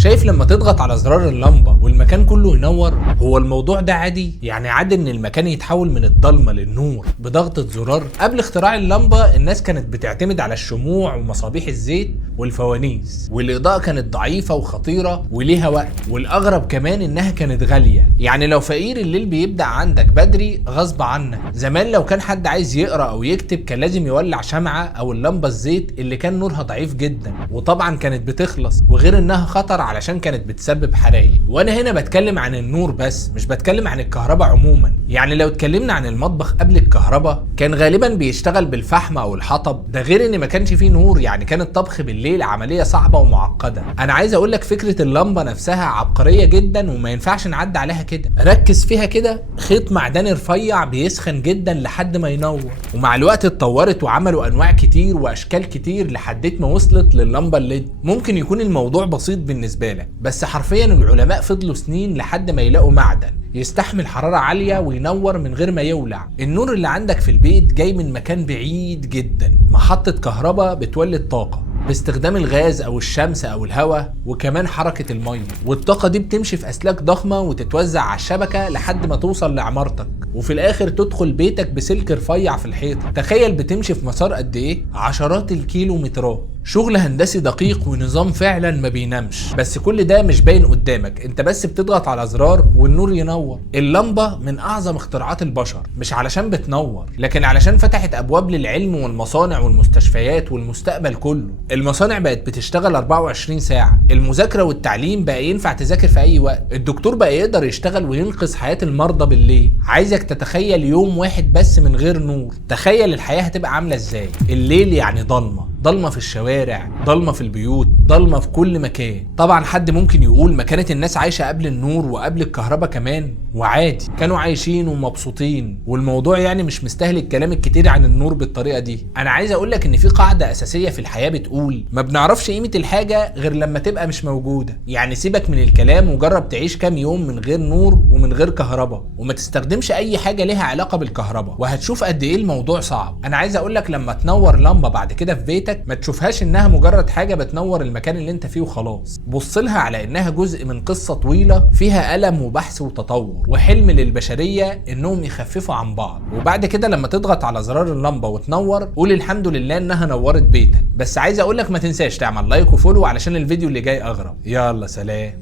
شايف لما تضغط على زرار اللمبة والمكان كله ينور؟ هو الموضوع ده عادي؟ يعني عادي ان المكان يتحول من الضلمة للنور بضغطة زرار؟ قبل اختراع اللمبة الناس كانت بتعتمد على الشموع ومصابيح الزيت والفوانيس، والاضاءة كانت ضعيفة وخطيرة وليها وقت، والاغرب كمان انها كانت غالية. يعني لو فقير الليل بيبدأ عندك بدري غصب عنك. زمان لو كان حد عايز يقرأ او يكتب كان لازم يولع شمعة او اللمبة الزيت اللي كان نورها ضعيف جدا، وطبعا كانت بتخلص، وغير انها خطر علشان كانت بتسبب حرايق. وانا هنا بتكلم عن النور بس، مش بتكلم عن الكهرباء عموما. يعني لو اتكلمنا عن المطبخ قبل الكهرباء كان غالبا بيشتغل بالفحم او الحطب، ده غير ان ما كانش فيه نور، يعني كان الطبخ بالليل عملية صعبة ومعقدة. انا عايز اقول لك فكرة اللمبة نفسها عبقرية جدا وما ينفعش نعدي عليها كده. ركز فيها كده، خيط معدني رفيع بيسخن جدا لحد ما ينور، ومع الوقت اتطورت وعملوا انواع كتير واشكال كتير لحد ما وصلت لللمبة الليد. ممكن يكون الموضوع بسيط بالنسبة لك، بس حرفيا العلماء فضلوا سنين لحد ما يلاقوا معدن يستحمل حرارة عالية وينور من غير ما يولع. النور اللي عندك في البيت جاي من مكان بعيد جدا، محطة كهرباء بتولد طاقة باستخدام الغاز او الشمس او الهواء وكمان حركة المية، والطاقة دي بتمشي في اسلاك ضخمة وتتوزع على الشبكة لحد ما توصل لعمارتك، وفي الاخر تدخل بيتك بسلك رفيع في الحيط. تخيل بتمشي في مسار قد ايه؟ عشرات الكيلومترات. شغل هندسي دقيق ونظام فعلا ما بينامش، بس كل ده مش باين قدامك، انت بس بتضغط على زرار والنور ينور. اللمبة من اعظم اختراعات البشر، مش علشان بتنور لكن علشان فتحت ابواب للعلم والمصانع والمستشفيات والمستقبل كله. المصانع بقت بتشتغل 24 ساعة، المذاكرة والتعليم بقى ينفع تذاكر في اي وقت، الدكتور بقى يقدر يشتغل وينقذ حياة المرضى بالليل. عايزك تتخيل يوم واحد بس من غير نور، تخيل الحياة هتبقى عاملة ازاي. الليل يعني ضلمة في الشوارع، ضلمة في البيوت، ضلمة في كل مكان. طبعا حد ممكن يقول ما كانت الناس عايشة قبل النور وقبل الكهرباء كمان، وعادي كانوا عايشين ومبسوطين، والموضوع يعني مش مستاهل الكلام الكتير عن النور بالطريقة دي. انا عايز اقولك ان في قاعدة اساسية في الحياة بتقول ما بنعرفش قيمة الحاجة غير لما تبقى مش موجودة. يعني سيبك من الكلام وجرب تعيش كام يوم من غير نور ومن غير كهرباء، وما تستخدمش اي حاجة ليها علاقة بالكهرباء، وهتشوف قد ايه الموضوع صعب. انا عايز اقولك لما تنور لمبة بعد كده في بيتك ما تشوفهاش انها مجرد حاجة بتنور المكان اللي انت فيه وخلاص، بص لها على انها جزء من قصة طويلة فيها ألم وبحث وتطور وحلم للبشرية انهم يخففوا عن بعض. وبعد كده لما تضغط على زرار اللمبة وتنور قول الحمد لله انها نورت بيتك. بس عايز اقولك ما تنساش تعمل لايك وفولو علشان الفيديو اللي جاي اغرب. يلا سلام.